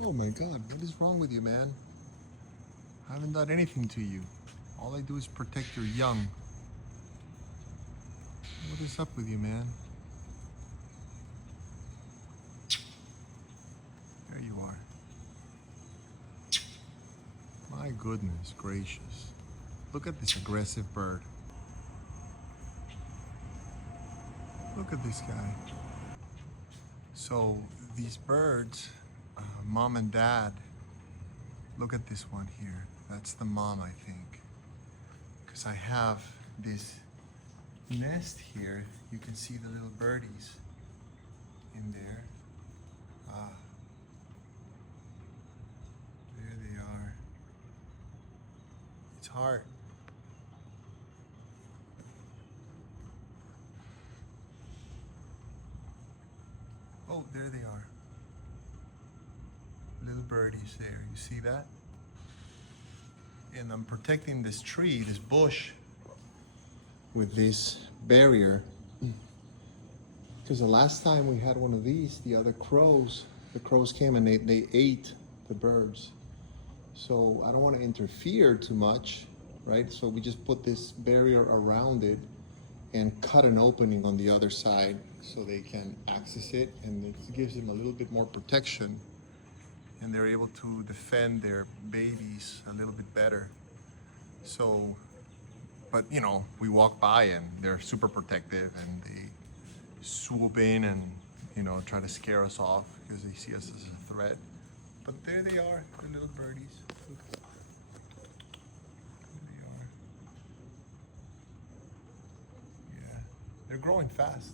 Oh my God, what is wrong with you, man? I haven't done anything to you. All I do is protect your young. What is up with you, man? There you are. My goodness gracious. Look at this aggressive bird. Look at this guy. So these birds, mom and dad, look at this one here. That's the mom, I think. Because I have this nest here. You can see the little birdies in there. Ah, there they are. It's hard. Oh, there they are. Little birdies there. You see that? And I'm protecting this tree, this bush, with this barrier. Because the last time we had one of these, the crows came and they ate the birds. So I don't want to interfere too much, right? So we just put this barrier around it and cut an opening on the other side so they can access it, and it gives them a little bit more protection, and they're able to defend their babies a little bit better. So, but you know, we walk by and they're super protective and they swoop in and, you know, try to scare us off because they see us as a threat. But there they are, the little birdies. Look. There they are. Yeah, they're growing fast.